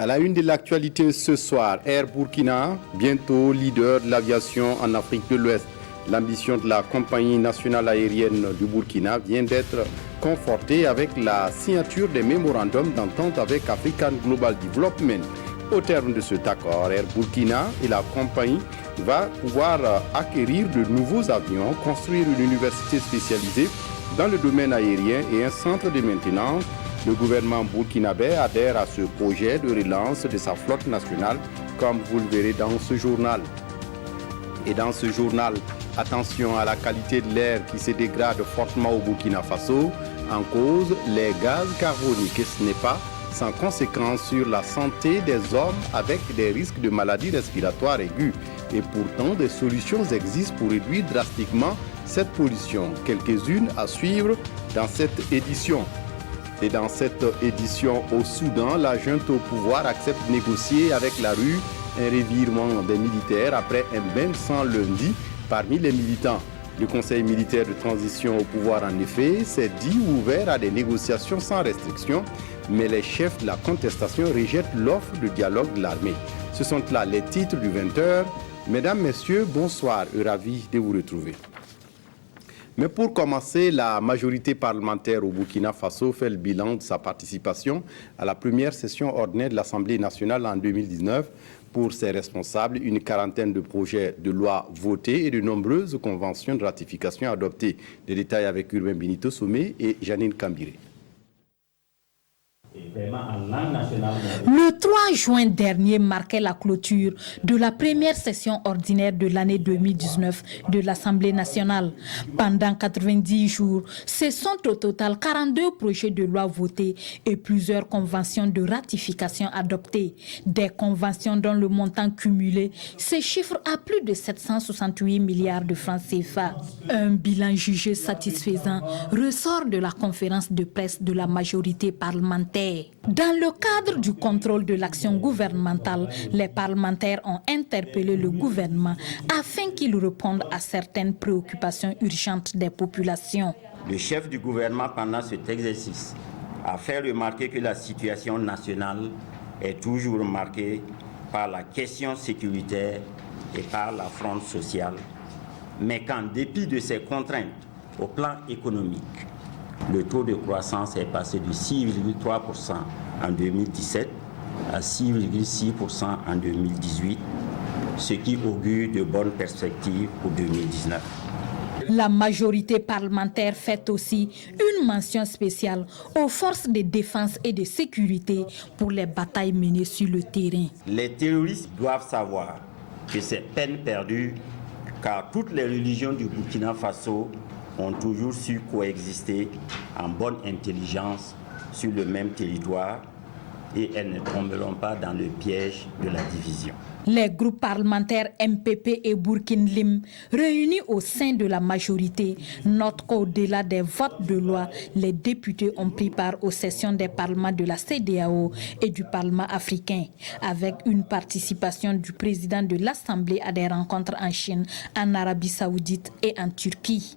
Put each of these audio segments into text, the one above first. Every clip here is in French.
À la une de l'actualité ce soir, Air Burkina, bientôt leader de l'aviation en Afrique de l'Ouest. L'ambition de la compagnie nationale aérienne du Burkina vient d'être confortée avec la signature des mémorandums d'entente avec African Global Development. Au terme de cet accord, Air Burkina et la compagnie va pouvoir acquérir de nouveaux avions, construire une université spécialisée dans le domaine aérien et un centre de maintenance. Le gouvernement burkinabé adhère à ce projet de relance de sa flotte nationale, comme vous le verrez dans ce journal. Et dans ce journal, attention à la qualité de l'air qui se dégrade fortement au Burkina Faso, en cause les gaz carboniques. Et ce n'est pas sans conséquence sur la santé des hommes avec des risques de maladies respiratoires aiguës. Et pourtant, des solutions existent pour réduire drastiquement cette pollution. Quelques-unes à suivre dans cette édition. Et dans cette édition au Soudan, la junte au pouvoir accepte de négocier avec la rue un revirement des militaires après un bain de sang lundi parmi les militants. Le Conseil militaire de transition au pouvoir, en effet, s'est dit ouvert à des négociations sans restriction, mais les chefs de la contestation rejettent l'offre de dialogue de l'armée. Ce sont là les titres du 20h. Mesdames, Messieurs, bonsoir et ravi de vous retrouver. Mais pour commencer, la majorité parlementaire au Burkina Faso fait le bilan de sa participation à la première session ordinaire de l'Assemblée nationale en 2019. Pour ses responsables, une quarantaine de projets de loi votés et de nombreuses conventions de ratification adoptées. Des détails avec Urbain Benito Somé et Janine Kambiré. Le 3 juin dernier marquait la clôture de la première session ordinaire de l'année 2019 de l'Assemblée nationale. Pendant 90 jours, ce sont au total 42 projets de loi votés et plusieurs conventions de ratification adoptées. Des conventions dont le montant cumulé se chiffre à plus de 768 milliards de francs CFA. Un bilan jugé satisfaisant ressort de la conférence de presse de la majorité parlementaire. Dans le cadre du contrôle de l'action gouvernementale, les parlementaires ont interpellé le gouvernement afin qu'il réponde à certaines préoccupations urgentes des populations. Le chef du gouvernement, pendant cet exercice, a fait remarquer que la situation nationale est toujours marquée par la question sécuritaire et par la fronde sociale, mais qu'en dépit de ces contraintes au plan économique, le taux de croissance est passé de 6,3% en 2017 à 6,6% en 2018, ce qui augure de bonnes perspectives pour 2019. La majorité parlementaire fait aussi une mention spéciale aux forces de défense et de sécurité pour les batailles menées sur le terrain. Les terroristes doivent savoir que c'est peine perdue, car toutes les religions du Burkina Faso ont toujours su coexister en bonne intelligence sur le même territoire et elles ne tomberont pas dans le piège de la division. Les groupes parlementaires MPP et Burkinlim, réunis au sein de la majorité, notent qu'au-delà des votes de loi, les députés ont pris part aux sessions des parlements de la CEDEAO et du Parlement africain, avec une participation du président de l'Assemblée à des rencontres en Chine, en Arabie Saoudite et en Turquie.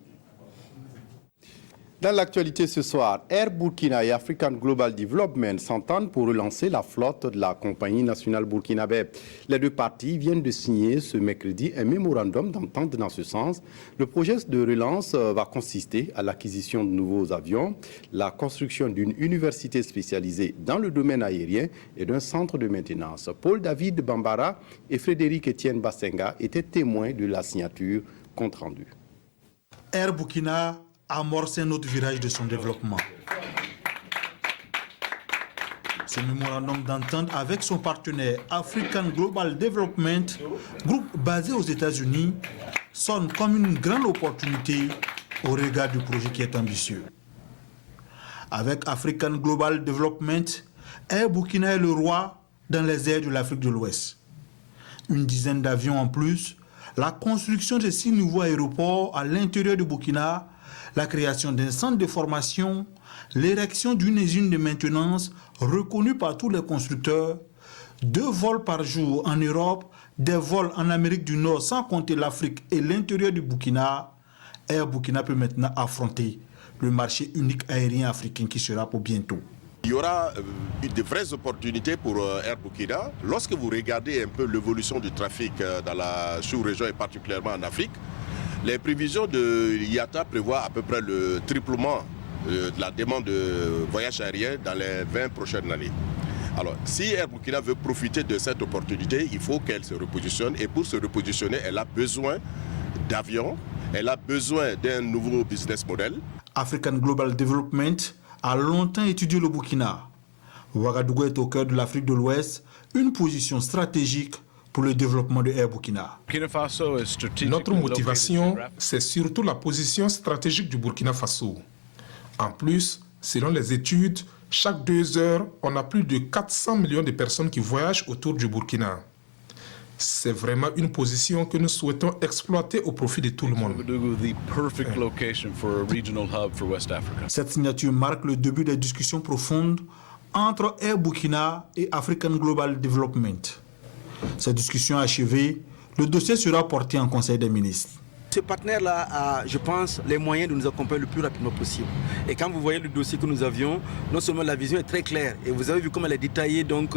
Dans l'actualité ce soir, Air Burkina et African Global Development s'entendent pour relancer la flotte de la compagnie nationale burkinabé. Les deux parties viennent de signer ce mercredi un mémorandum d'entente dans ce sens. Le projet de relance va consister à l'acquisition de nouveaux avions, la construction d'une université spécialisée dans le domaine aérien et d'un centre de maintenance. Paul-David Bambara et Frédéric-Étienne Bassenga étaient témoins de la signature compte rendu. Air Burkina amorcer un autre virage de son développement. Ce mémorandum d'entente avec son partenaire African Global Development, groupe basé aux États-Unis, sonne comme une grande opportunité au regard du projet qui est ambitieux. Avec African Global Development, Air Burkina est le roi dans les airs de l'Afrique de l'Ouest. Une dizaine d'avions en plus, la construction de 6 nouveaux aéroports à l'intérieur du Burkina, la création d'un centre de formation, l'érection d'une usine de maintenance reconnue par tous les constructeurs, 2 vols par jour en Europe, des vols en Amérique du Nord sans compter l'Afrique et l'intérieur du Burkina, Air Burkina peut maintenant affronter le marché unique aérien africain qui sera pour bientôt. Il y aura de vraies opportunités pour Air Burkina. Lorsque vous regardez un peu l'évolution du trafic dans la sous-région et particulièrement en Afrique, les prévisions de l'IATA prévoient à peu près le triplement de la demande de voyage aérien dans les 20 prochaines années. Alors, si Air Burkina veut profiter de cette opportunité, il faut qu'elle se repositionne. Et pour se repositionner, elle a besoin d'avions, elle a besoin d'un nouveau business model. African Global Development a longtemps étudié le Burkina. Ouagadougou est au cœur de l'Afrique de l'Ouest, une position stratégique pour le développement de Air Burkina. Notre motivation, c'est surtout la position stratégique du Burkina Faso. En plus, selon les études, chaque 2 heures, on a plus de 400 millions de personnes qui voyagent autour du Burkina. C'est vraiment une position que nous souhaitons exploiter au profit de tout le monde. Cette signature marque le début des discussions profondes entre Air Burkina et African Global Development. Cette discussion achevée, le dossier sera porté en Conseil des ministres. Ce partenaire-là a, je pense, les moyens de nous accompagner le plus rapidement possible. Et quand vous voyez le dossier que nous avions, non seulement la vision est très claire, et vous avez vu comment elle est détaillée donc,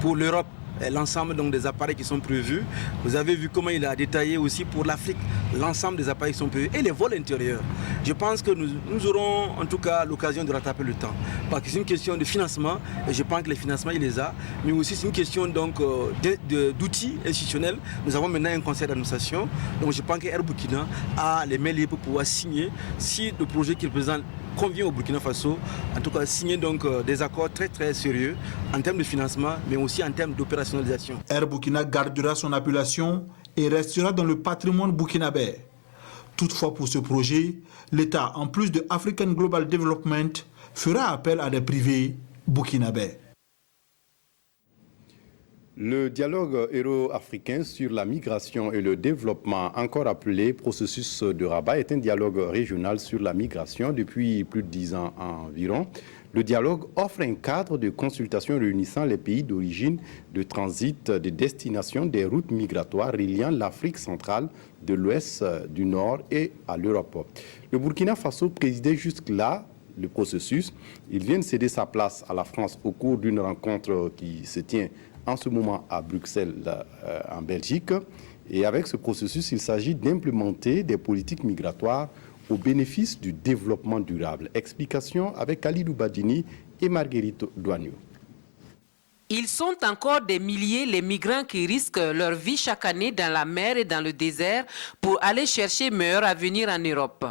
pour l'Europe, l'ensemble donc, des appareils qui sont prévus. Vous avez vu comment il a détaillé aussi pour l'Afrique l'ensemble des appareils qui sont prévus et les vols intérieurs. Je pense que nous aurons en tout cas l'occasion de rattraper le temps. Parce que c'est une question de financement et je pense que les financements il les a, mais aussi c'est une question donc d'outils institutionnels. Nous avons maintenant un conseil d'administration, donc je pense que Air Burkina a les mains libres pour pouvoir signer si le projet qu'il présente convient au Burkina Faso, en tout cas signer donc des accords très très sérieux en termes de financement, mais aussi en termes d'opérationnalisation. Air Burkina gardera son appellation et restera dans le patrimoine burkinabé. Toutefois, pour ce projet, l'État, en plus de African Global Development, fera appel à des privés burkinabés. Le dialogue euro-africain sur la migration et le développement, encore appelé processus de Rabat, est un dialogue régional sur la migration depuis plus de 10 ans environ. Le dialogue offre un cadre de consultation réunissant les pays d'origine, de transit, de destination des routes migratoires reliant l'Afrique centrale, de l'Ouest, du Nord et à l'Europe. Le Burkina Faso présidait jusque-là le processus. Il vient de céder sa place à la France au cours d'une rencontre qui se tient en ce moment à Bruxelles, en Belgique. Et avec ce processus, il s'agit d'implémenter des politiques migratoires au bénéfice du développement durable. Explication avec Khalidou Badjini et Marguerite Douagneau. Ils sont encore des milliers les migrants qui risquent leur vie chaque année dans la mer et dans le désert pour aller chercher meilleur avenir en Europe.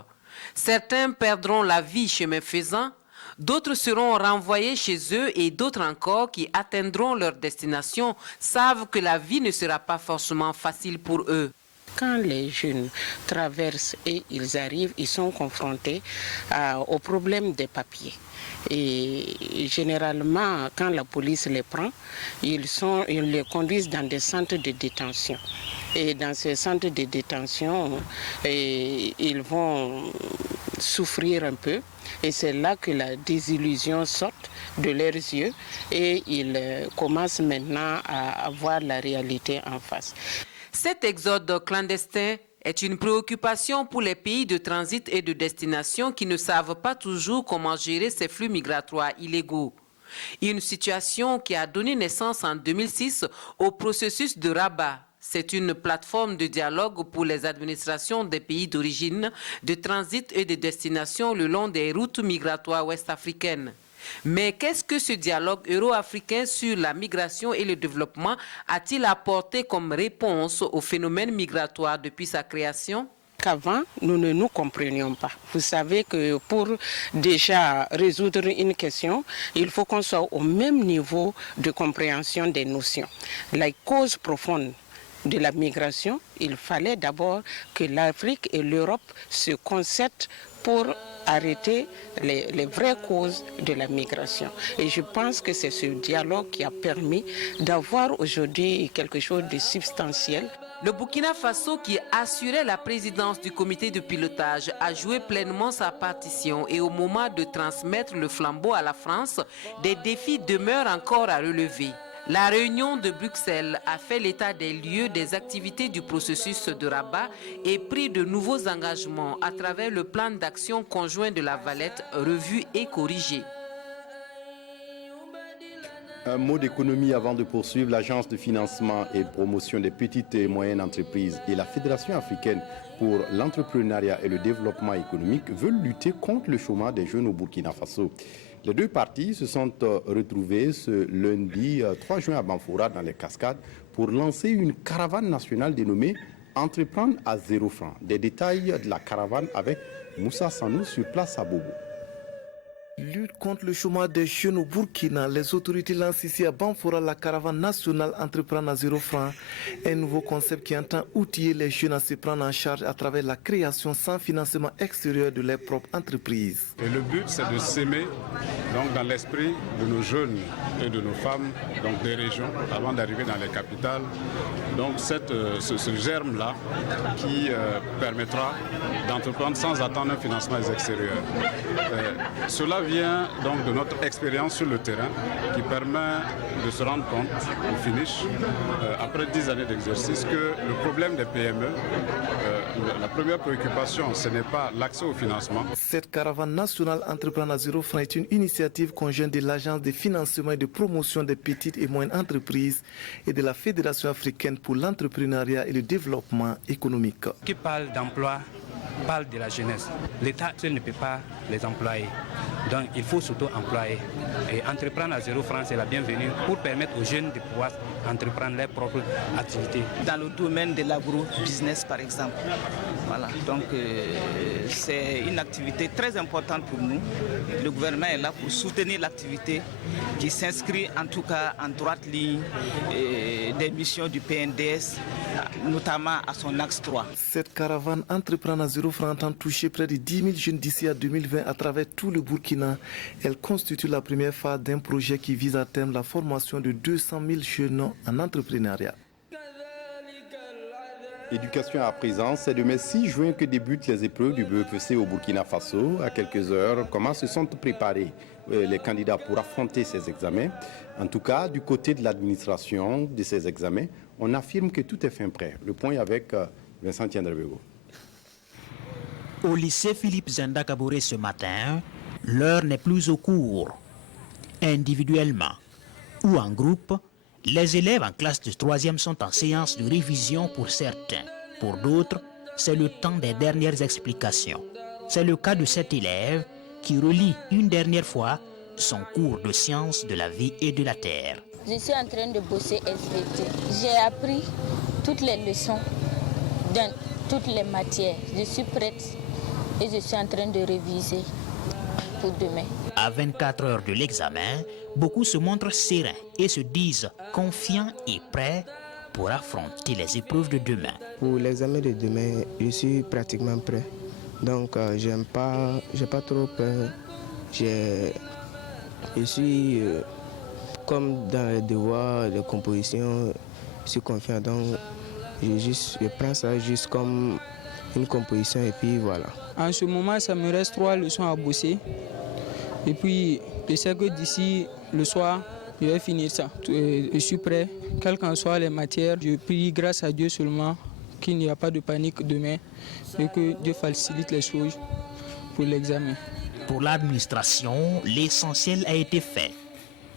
Certains perdront la vie chemin faisant, d'autres seront renvoyés chez eux et d'autres encore qui atteindront leur destination savent que la vie ne sera pas forcément facile pour eux. Quand les jeunes traversent et ils arrivent, ils sont confrontés au problème des papiers. Et généralement, quand la police les prend, ils les conduisent dans des centres de détention. Et dans ces centres de détention, ils vont souffrir un peu. Et c'est là que la désillusion sort de leurs yeux et ils commencent maintenant à voir la réalité en face. Cet exode clandestin est une préoccupation pour les pays de transit et de destination qui ne savent pas toujours comment gérer ces flux migratoires illégaux. Une situation qui a donné naissance en 2006 au processus de Rabat. C'est une plateforme de dialogue pour les administrations des pays d'origine, de transit et de destination le long des routes migratoires ouest-africaines. Mais qu'est-ce que ce dialogue euro-africain sur la migration et le développement a-t-il apporté comme réponse au phénomène migratoire depuis sa création? Qu'avant, nous ne nous comprenions pas. Vous savez que pour déjà résoudre une question, il faut qu'on soit au même niveau de compréhension des notions. La cause profonde de la migration, il fallait d'abord que l'Afrique et l'Europe se concertent pour arrêter les vraies causes de la migration. Et je pense que c'est ce dialogue qui a permis d'avoir aujourd'hui quelque chose de substantiel. Le Burkina Faso, qui assurait la présidence du comité de pilotage, a joué pleinement sa partition et au moment de transmettre le flambeau à la France, des défis demeurent encore à relever. La réunion de Bruxelles a fait l'état des lieux des activités du processus de Rabat et pris de nouveaux engagements à travers le plan d'action conjoint de la Valette, revu et corrigé. Un mot d'économie avant de poursuivre. L'Agence de financement et de promotion des petites et moyennes entreprises et la Fédération africaine pour l'entrepreneuriat et le développement économique veulent lutter contre le chômage des jeunes au Burkina Faso. Les deux parties se sont retrouvées ce lundi 3 juin à Banfoura dans les Cascades pour lancer une caravane nationale dénommée Entreprendre à 0 francs. Des détails de la caravane avec Moussa Sanou sur place à Bobo. Lutte contre le chômage des jeunes au Burkina, les autorités lancent ici à Banfoura la caravane nationale Entreprendre à 0 francs, un nouveau concept qui entend outiller les jeunes à se prendre en charge à travers la création sans financement extérieur de leurs propres entreprises. Et le but, c'est de s'aimer donc, dans l'esprit de nos jeunes et de nos femmes donc, des régions avant d'arriver dans les capitales. Donc ce germe-là qui permettra d'entreprendre sans attendre un financement extérieur. Cela vient donc de notre expérience sur le terrain qui permet de se rendre compte au finish, après 10 années d'exercice, que le problème des PME, la première préoccupation, ce n'est pas l'accès au financement. Cette caravane nationale Entreprendre à 0 francs est une initiative conjointe de l'Agence de financement et de promotion des petites et moyennes entreprises et de la Fédération africaine pour l'entrepreneuriat et le développement économique. Qui parle d'emploi parle de la jeunesse. L'État seul ne peut pas les employer. Donc il faut surtout employer. Et entreprendre à 0 francs, c'est la bienvenue pour permettre aux jeunes de pouvoir entreprendre leurs propres activités. Dans le domaine de l'agro-business par exemple. Voilà. Donc c'est une activité très importante pour nous. Le gouvernement est là pour soutenir l'activité qui s'inscrit en tout cas en droite ligne des missions du PNDS, notamment à son axe 3. Cette caravane Entreprendre à 0 francs entend toucher près de 10 000 jeunes d'ici à 2020 à travers tout le Burkina. Elle constitue la première phase d'un projet qui vise à terme la formation de 200 000 jeunes en entrepreneuriat. Éducation à présent, c'est demain 6 juin que débutent les épreuves du BEPC au Burkina Faso. À quelques heures, comment se sont préparés les candidats pour affronter ces examens? En tout cas, du côté de l'administration de ces examens, on affirme que tout est fin prêt. Le point est avec Vincent Tiendrebego. Au lycée Philippe Zenda Kaboré ce matin, l'heure n'est plus au cours. Individuellement ou en groupe, les élèves en classe de 3e sont en séance de révision pour certains. Pour d'autres, c'est le temps des dernières explications. C'est le cas de cet élève qui relit une dernière fois son cours de sciences de la vie et de la terre. Je suis en train de bosser SVT. J'ai appris toutes les leçons dans toutes les matières. Je suis prête et je suis en train de réviser pour demain. À 24 heures de l'examen, beaucoup se montrent sereins et se disent confiants et prêts pour affronter les épreuves de demain. Pour l'examen de demain, je suis pratiquement prêt. Donc, j'ai pas trop peur. Je suis comme dans les devoirs de composition, je suis confiant. Donc, je prends ça juste comme une composition et puis voilà. En ce moment, ça me reste 3 leçons à bosser. Et puis, je sais que d'ici le soir, je vais finir ça. Je suis prêt, quelles qu'en soient les matières. Je prie grâce à Dieu seulement qu'il n'y a pas de panique demain et que Dieu facilite les choses pour l'examen. Pour l'administration, l'essentiel a été fait.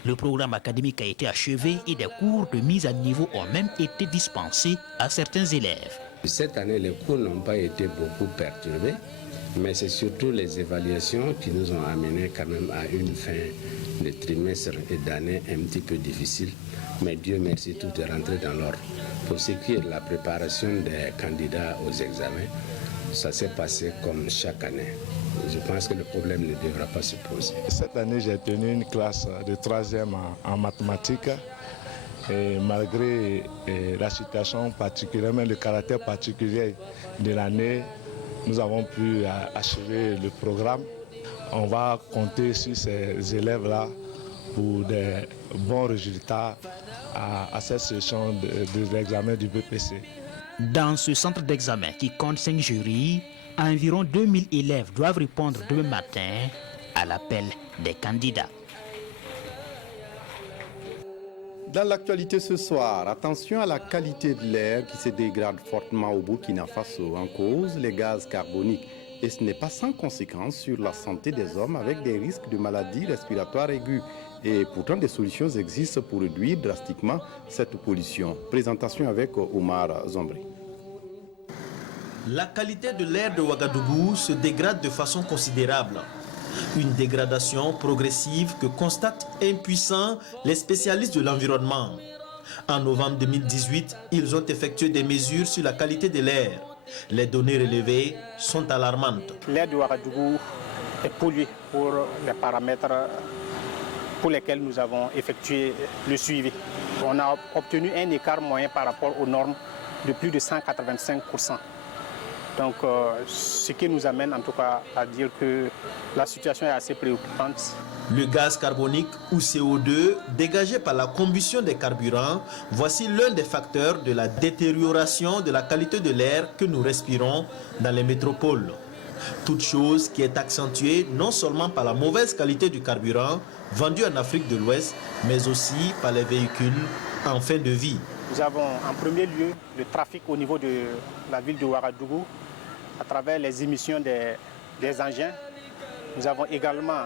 Le programme académique a été achevé et des cours de mise à niveau ont même été dispensés à certains élèves. Cette année, les cours n'ont pas été beaucoup perturbés, mais c'est surtout les évaluations qui nous ont amenés quand même à une fin de trimestre et d'année un petit peu difficile. Mais Dieu merci, tout est rentré dans l'ordre. Pour ce qui est de la préparation des candidats aux examens, ça s'est passé comme chaque année. Je pense que le problème ne devra pas se poser. Cette année, j'ai tenu une classe de 3e en mathématiques. Et malgré la situation particulière, le caractère particulier de l'année, nous avons pu achever le programme. On va compter sur ces élèves-là pour des bons résultats à cette session de l'examen du BPC. Dans ce centre d'examen qui compte 5 jurys, environ 2000 élèves doivent répondre demain matin à l'appel des candidats. Dans l'actualité ce soir, attention à la qualité de l'air qui se dégrade fortement au Burkina Faso. En cause, les gaz carboniques et ce n'est pas sans conséquence sur la santé des hommes avec des risques de maladies respiratoires aiguës. Et pourtant, des solutions existent pour réduire drastiquement cette pollution. Présentation avec Omar Zombri. La qualité de l'air de Ouagadougou se dégrade de façon considérable. Une dégradation progressive que constatent impuissants les spécialistes de l'environnement. En novembre 2018, ils ont effectué des mesures sur la qualité de l'air. Les données relevées sont alarmantes. L'air de Ouagadougou est pollué pour les paramètres pour lesquels nous avons effectué le suivi. On a obtenu un écart moyen par rapport aux normes de plus de 185%. Donc, ce qui nous amène en tout cas à dire que la situation est assez préoccupante. Le gaz carbonique ou CO2 dégagé par la combustion des carburants, voici l'un des facteurs de la détérioration de la qualité de l'air que nous respirons dans les métropoles. Toute chose qui est accentuée non seulement par la mauvaise qualité du carburant vendu en Afrique de l'Ouest, mais aussi par les véhicules en fin de vie. Nous avons en premier lieu le trafic au niveau de la ville de Ouagadougou à travers les émissions des engins. Nous avons également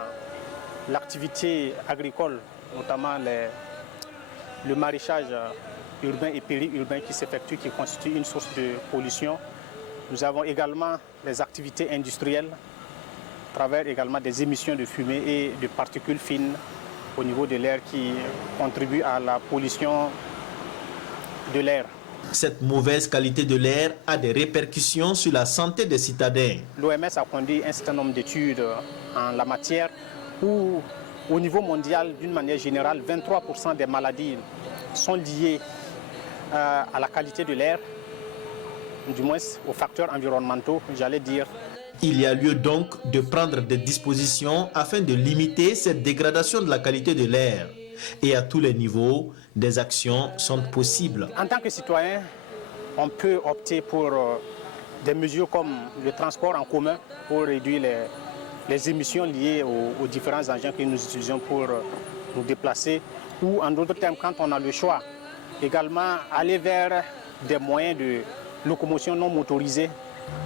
l'activité agricole, notamment le maraîchage urbain et périurbain qui s'effectue, qui constitue une source de pollution. Nous avons également les activités industrielles à travers également des émissions de fumée et de particules fines au niveau de l'air qui contribuent à la pollution de l'air. Cette mauvaise qualité de l'air a des répercussions sur la santé des citadins. L'OMS a conduit un certain nombre d'études en la matière où, au niveau mondial, d'une manière générale, 23% des maladies sont liées à la qualité de l'air, du moins aux facteurs environnementaux, j'allais dire. Il y a lieu donc de prendre des dispositions afin de limiter cette dégradation de la qualité de l'air. Et à tous les niveaux, des actions sont possibles. En tant que citoyen, on peut opter pour des mesures comme le transport en commun pour réduire les émissions liées aux différents engins que nous utilisons pour nous déplacer. Ou en d'autres termes, quand on a le choix, également aller vers des moyens de locomotion non motorisés.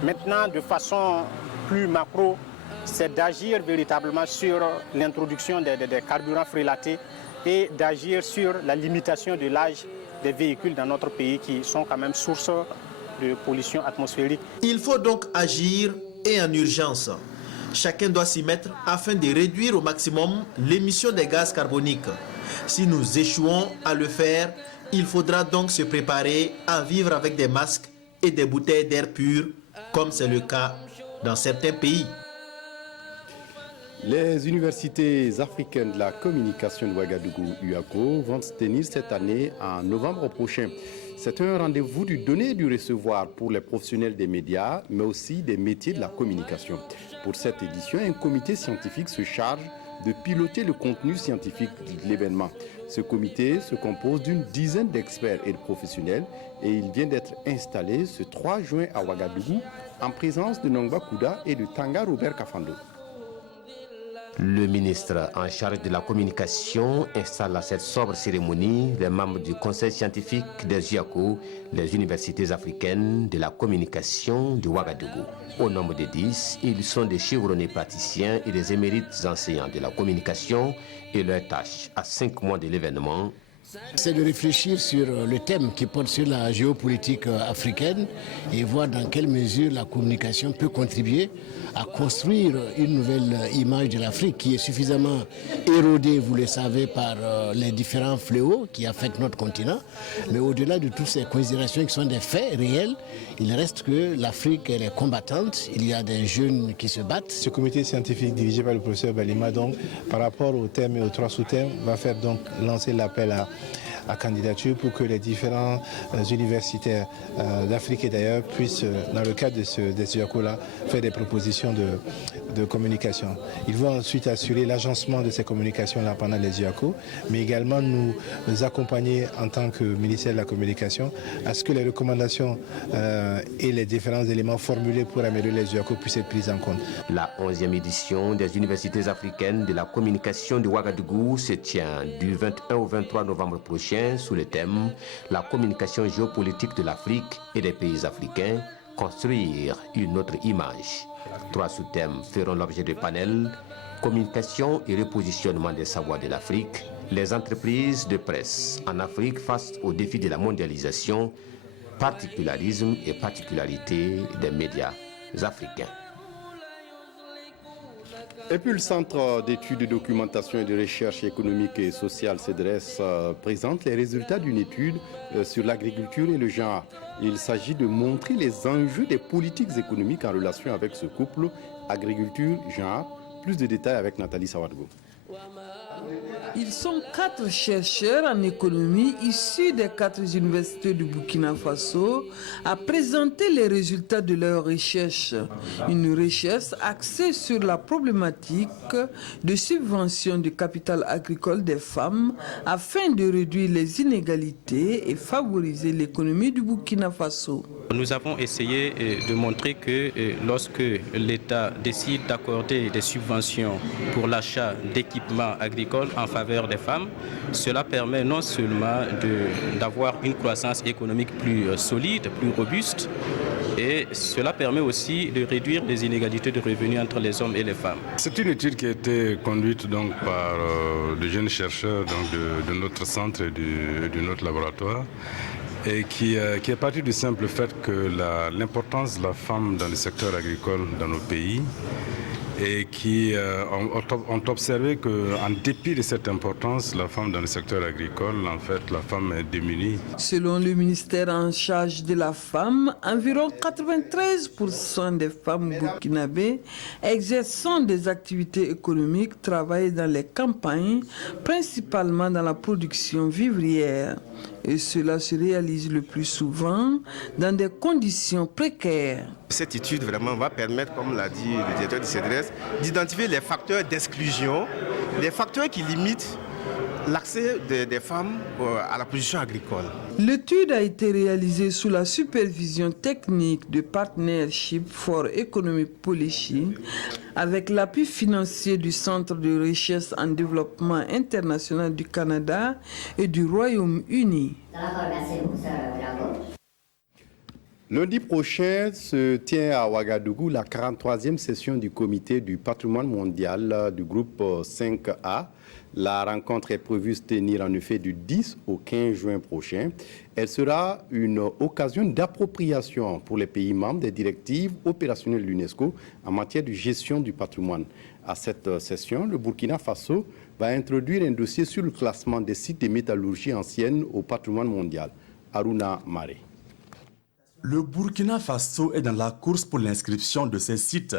Maintenant, de façon plus macro, c'est d'agir véritablement sur l'introduction des carburants frélatés et d'agir sur la limitation de l'âge des véhicules dans notre pays qui sont quand même source de pollution atmosphérique. Il faut donc agir et en urgence. Chacun doit s'y mettre afin de réduire au maximum l'émission des gaz carboniques. Si nous échouons à le faire, il faudra donc se préparer à vivre avec des masques et des bouteilles d'air pur, comme c'est le cas dans certains pays. Les universités africaines de la communication de Ouagadougou, UACO, vont se tenir cette année en novembre prochain. C'est un rendez-vous du donner et du recevoir pour les professionnels des médias, mais aussi des métiers de la communication. Pour cette édition, un comité scientifique se charge de piloter le contenu scientifique de l'événement. Ce comité se compose d'une dizaine d'experts et de professionnels et il vient d'être installé ce 3 juin à Ouagadougou en présence de Nongba Kouda et de Tanga Robert Kafando. Le ministre en charge de la communication installe à cette sobre cérémonie les membres du conseil scientifique des UACO, les universités africaines de la communication de Ouagadougou. Au nombre de 10, ils sont des chevronnés praticiens et des émérites enseignants de la communication et leur tâche à 5 mois de l'événement. C'est de réfléchir sur le thème qui porte sur la géopolitique africaine et voir dans quelle mesure la communication peut contribuer à construire une nouvelle image de l'Afrique qui est suffisamment érodée, vous le savez, par les différents fléaux qui affectent notre continent. Mais au-delà de toutes ces considérations qui sont des faits réels, il reste que l'Afrique, elle est combattante, il y a des jeunes qui se battent. Ce comité scientifique dirigé par le professeur Balima, donc, par rapport au thème et aux 3 sous-thèmes, va faire donc lancer l'appel à candidature pour que les différents universitaires d'Afrique et d'ailleurs puissent, dans le cadre de des UACO-là, faire des propositions de communication. Ils vont ensuite assurer l'agencement de ces communications-là pendant les UACO, mais également nous accompagner en tant que ministère de la Communication à ce que les recommandations et les différents éléments formulés pour améliorer les UACO puissent être pris en compte. La 11e édition des universités africaines de la communication de Ouagadougou se tient du 21 au 23 novembre prochain sous le thème « La communication géopolitique de l'Afrique et des pays africains, construire une autre image ». 3 sous-thèmes feront l'objet de panels: communication et repositionnement des savoirs de l'Afrique, les entreprises de presse en Afrique face aux défis de la mondialisation, particularisme et particularités des médias africains. Et puis le Centre d'études de documentation et de recherche économique et sociale CEDRES présente les résultats d'une étude sur l'agriculture et le genre. Il s'agit de montrer les enjeux des politiques économiques en relation avec ce couple agriculture-genre. Plus de détails avec Nathalie Sawadgo. Ils sont 4 chercheurs en économie issus des 4 universités du Burkina Faso à présenter les résultats de leur recherche. Une recherche axée sur la problématique de subvention du capital agricole des femmes afin de réduire les inégalités et favoriser l'économie du Burkina Faso. Nous avons essayé de montrer que lorsque l'État décide d'accorder des subventions pour l'achat d'équipements agricoles en faveur des femmes, cela permet non seulement d'avoir une croissance économique plus solide, plus robuste, et cela permet aussi de réduire les inégalités de revenus entre les hommes et les femmes. C'est une étude qui a été conduite donc, par de jeunes chercheurs donc, de notre centre et de notre laboratoire, et qui est partie du simple fait que l'importance de la femme dans le secteur agricole dans nos pays, et qui ont observé qu'en dépit de cette importance, la femme dans le secteur agricole, en fait, la femme est démunie. Selon le ministère en charge de la femme, environ 93% des femmes burkinabées exerçant des activités économiques travaillent dans les campagnes, principalement dans la production vivrière. Et cela se réalise le plus souvent dans des conditions précaires. Cette étude vraiment va permettre, comme l'a dit le directeur du CEDRES, d'identifier les facteurs d'exclusion, les facteurs qui limitent l'accès des femmes à la production agricole. L'étude a été réalisée sous la supervision technique de Partnership for Economic Policy avec l'appui financier du Centre de recherche en développement international du Canada et du Royaume-Uni. Lundi prochain se tient à Ouagadougou la 43e session du comité du patrimoine mondial du groupe 5A. La rencontre est prévue se tenir en effet du 10 au 15 juin prochain. Elle sera une occasion d'appropriation pour les pays membres des directives opérationnelles de l'UNESCO en matière de gestion du patrimoine. À cette session, le Burkina Faso va introduire un dossier sur le classement des sites de métallurgie ancienne au patrimoine mondial. Aruna Mare. Le Burkina Faso est dans la course pour l'inscription de ces sites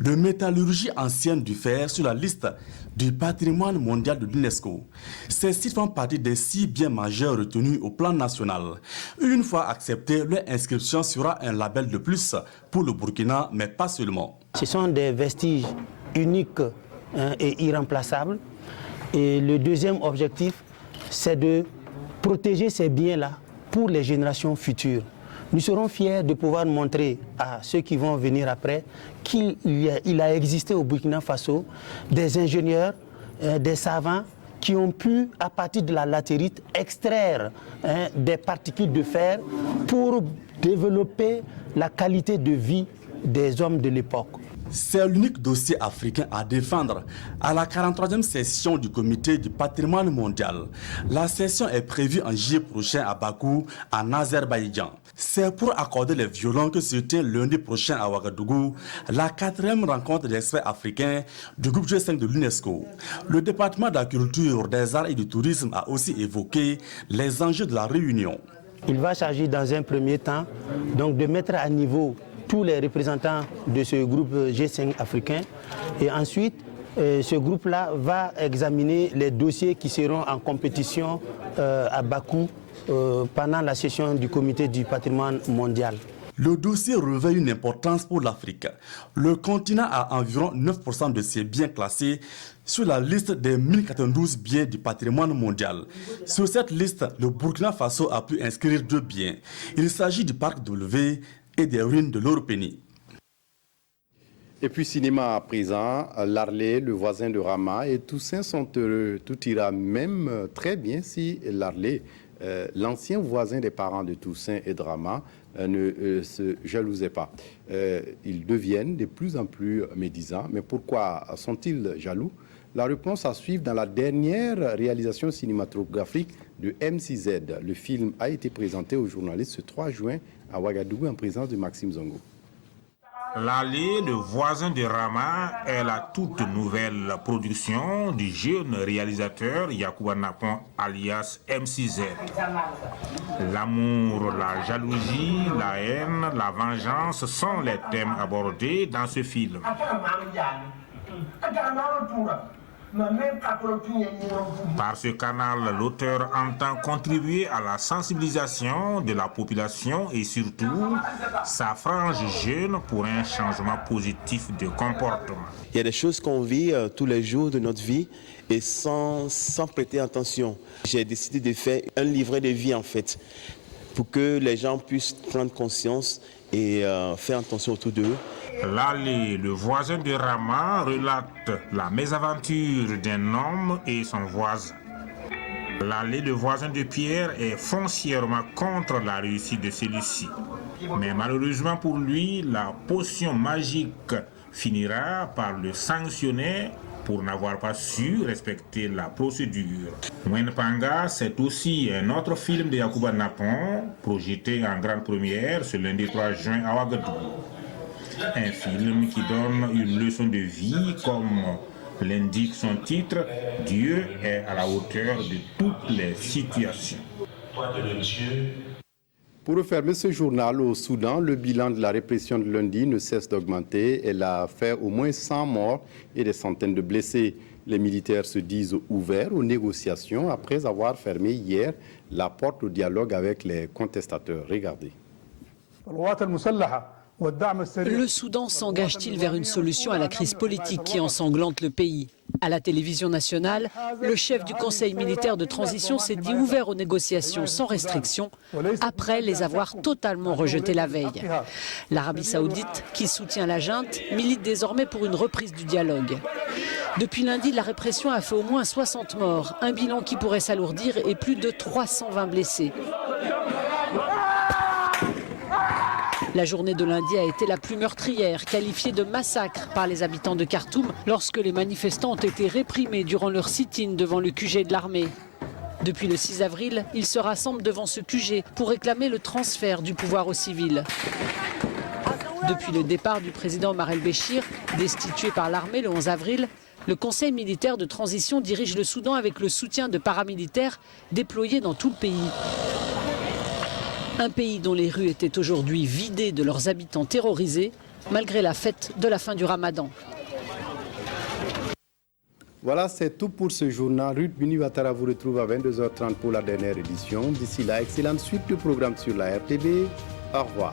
de métallurgie ancienne du fer sur la liste du patrimoine mondial de l'UNESCO. Ces sites font partie des 6 biens majeurs retenus au plan national. Une fois acceptée, leur inscription sera un label de plus pour le Burkina, mais pas seulement. Ce sont des vestiges uniques et irremplaçables. Et le deuxième objectif, c'est de protéger ces biens-là pour les générations futures. Nous serons fiers de pouvoir montrer à ceux qui vont venir après qu'il a existé au Burkina Faso des ingénieurs, des savants qui ont pu, à partir de la latérite, extraire des particules de fer pour développer la qualité de vie des hommes de l'époque. C'est l'unique dossier africain à défendre à la 43e session du comité du patrimoine mondial. La session est prévue en juillet prochain à Bakou, en Azerbaïdjan. C'est pour accorder les violons que se tient lundi prochain à Ouagadougou la 4e rencontre des experts africains du groupe G5 de l'UNESCO. Le département de la culture, des arts et du tourisme a aussi évoqué les enjeux de la réunion. Il va s'agir dans un premier temps donc, de mettre à niveau tous les représentants de ce groupe G5 africain et ensuite ce groupe-là va examiner les dossiers qui seront en compétition à Bakou pendant la session du comité du patrimoine mondial. Le dossier revêt une importance pour l'Afrique. Le continent a environ 9% de ses biens classés sur la liste des 1092 biens du patrimoine mondial. Sur cette liste, le Burkina Faso a pu inscrire 2 biens. Il s'agit du parc W et des ruines de l'Oropénie. Et puis cinéma à présent, Larlé, le voisin de Rama et Toussaint sont heureux. Tout ira même très bien si Larlé, l'ancien voisin des parents de Toussaint et de Rama, ne se jalousaient pas. Ils deviennent de plus en plus médisants. Mais pourquoi sont-ils jaloux? La réponse à suivre dans la dernière réalisation cinématographique de MCZ. Le film a été présenté aux journalistes ce 3 juin à Ouagadougou en présence de Maxime Zongo. L'allée, le voisin de Rama, est la toute nouvelle production du jeune réalisateur Yacouba Napon alias MCZ. L'amour, la jalousie, la haine, la vengeance sont les thèmes abordés dans ce film. Par ce canal, l'auteur entend contribuer à la sensibilisation de la population et surtout sa frange jeune pour un changement positif de comportement. Il y a des choses qu'on vit tous les jours de notre vie et sans prêter attention. J'ai décidé de faire un livret de vie en fait, pour que les gens puissent prendre conscience et faire attention autour d'eux. L'allée, le voisin de Rama, relate la mésaventure d'un homme et son voisin. L'allée, le voisin de Pierre, est foncièrement contre la réussite de celui-ci. Mais malheureusement pour lui, la potion magique finira par le sanctionner pour n'avoir pas su respecter la procédure. Mwenpanga, c'est aussi un autre film de Yacouba Napon, projeté en grande première ce lundi 3 juin à Ouagadougou. Un film qui donne une leçon de vie, comme l'indique son titre, Dieu est à la hauteur de toutes les situations. Pour refermer ce journal au Soudan, le bilan de la répression de lundi ne cesse d'augmenter. Elle a fait au moins 100 morts et des centaines de blessés. Les militaires se disent ouverts aux négociations après avoir fermé hier la porte au dialogue avec les contestateurs. Regardez. Le Soudan s'engage-t-il vers une solution à la crise politique qui ensanglante le pays? À la télévision nationale, le chef du Conseil militaire de transition s'est dit ouvert aux négociations sans restriction après les avoir totalement rejetées la veille. L'Arabie saoudite, qui soutient la junte, milite désormais pour une reprise du dialogue. Depuis lundi, la répression a fait au moins 60 morts, un bilan qui pourrait s'alourdir et plus de 320 blessés. La journée de lundi a été la plus meurtrière, qualifiée de massacre par les habitants de Khartoum lorsque les manifestants ont été réprimés durant leur sit-in devant le QG de l'armée. Depuis le 6 avril, ils se rassemblent devant ce QG pour réclamer le transfert du pouvoir aux civils. Depuis le départ du président Omar el-Béchir, destitué par l'armée le 11 avril, le Conseil militaire de transition dirige le Soudan avec le soutien de paramilitaires déployés dans tout le pays. Un pays dont les rues étaient aujourd'hui vidées de leurs habitants terrorisés, malgré la fête de la fin du Ramadan. Voilà, c'est tout pour ce journal. Ruth Bini-Watara vous retrouve à 22h30 pour la dernière édition. D'ici là, excellente suite de programmes sur la RTB. Au revoir.